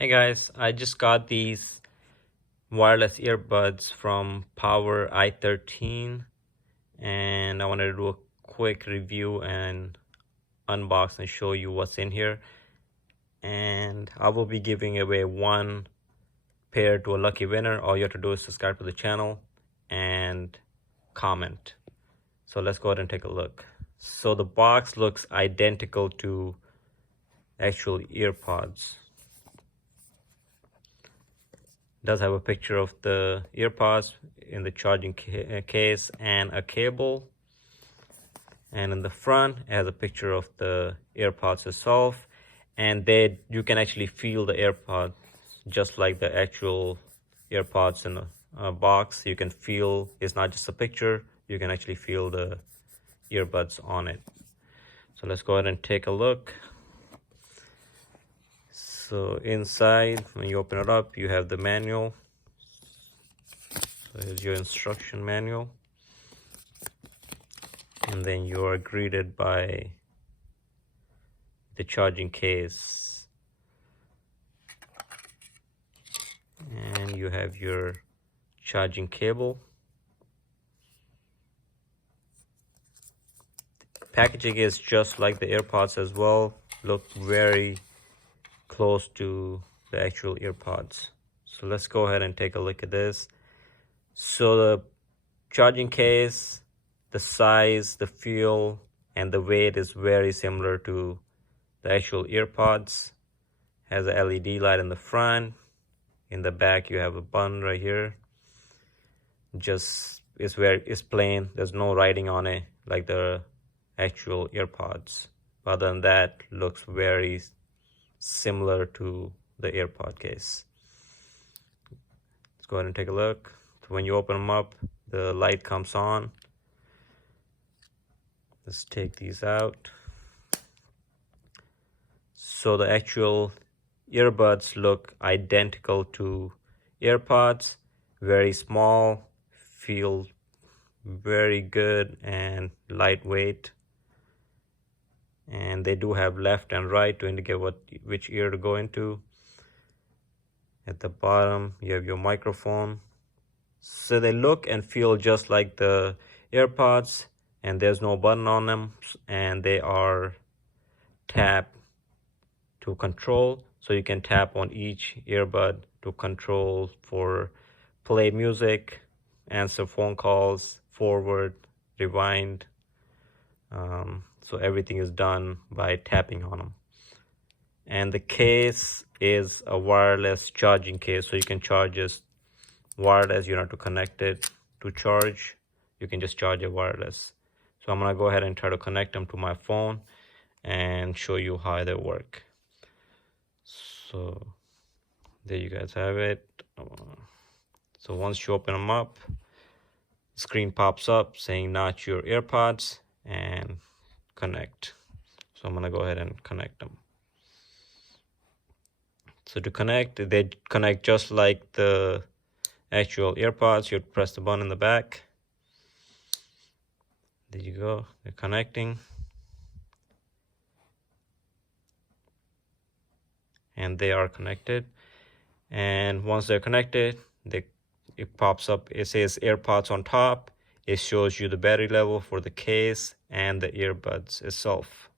Hey guys, I just got these wireless earbuds from Power i13 and I wanted to do a quick review and unbox and show you what's in here. And I will be giving away one pair to a lucky winner. All you have to do is subscribe to the channel and comment. So let's go ahead and take a look. So the box looks identical to actual earpods. Does have a picture of the earpods in the charging case and a cable, and in the front it has a picture of the AirPods itself, and you can actually feel the AirPods just like the actual AirPods in a box. You can feel it's not just a picture, you can actually feel the earbuds on it. So let's go ahead and take a look. So inside, when you open it up, you have the manual. So here's your instruction manual, and then you are greeted by the charging case, and you have your charging cable. Packaging is just like the AirPods as well, look very close to the actual AirPods. So let's go ahead and take a look at this. So the charging case, the size, the feel, and the weight is very similar to the actual AirPods. Has a LED light in the front. In the back you have a button right here. Just it's plain, there's no writing on it like the actual AirPods. Other than that, looks very similar to the AirPod case. Let's go ahead and take a look. So when you open them up, the light comes on. Let's take these out. So the actual earbuds look identical to AirPods, very small, feel very good and lightweight, and they do have left and right to indicate which ear to go into. At the bottom you have your microphone. So they look and feel just like the AirPods, and there's no button on them, and they are tap to control. So you can tap on each earbud to control for play music, answer phone calls, forward, rewind. So everything is done by tapping on them. And the case is a wireless charging case, so you can charge this wireless. You don't have to connect it to charge, you can just charge it wireless. So I'm gonna go ahead and try to connect them to my phone and show you how they work. So there you guys have it. So once you open them up, the screen pops up saying not your AirPods and connect. So I'm gonna go ahead and connect them. So to connect, they connect just like the actual AirPods. You press the button in the back. There you go, they're connecting. And they are connected. And once they're connected, it pops up, it says AirPods on top. It shows you the battery level for the case and the earbuds itself.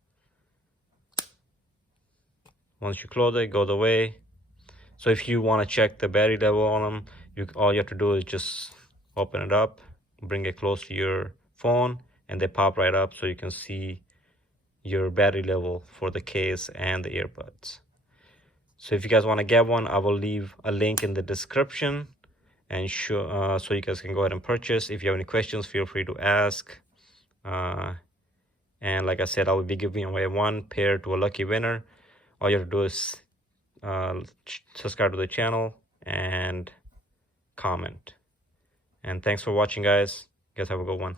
Once you close it, it goes away. So if you want to check the battery level on them, all you have to do is just open it up, bring it close to your phone, and they pop right up so you can see your battery level for the case and the earbuds. So if you guys want to get one, I will leave a link in the description, and so you guys can go ahead and purchase. If you have any questions, feel free to ask. And like I said, I will be giving away one pair to a lucky winner. All you have to do is subscribe to the channel and comment. And thanks for watching, guys. You guys have a good one.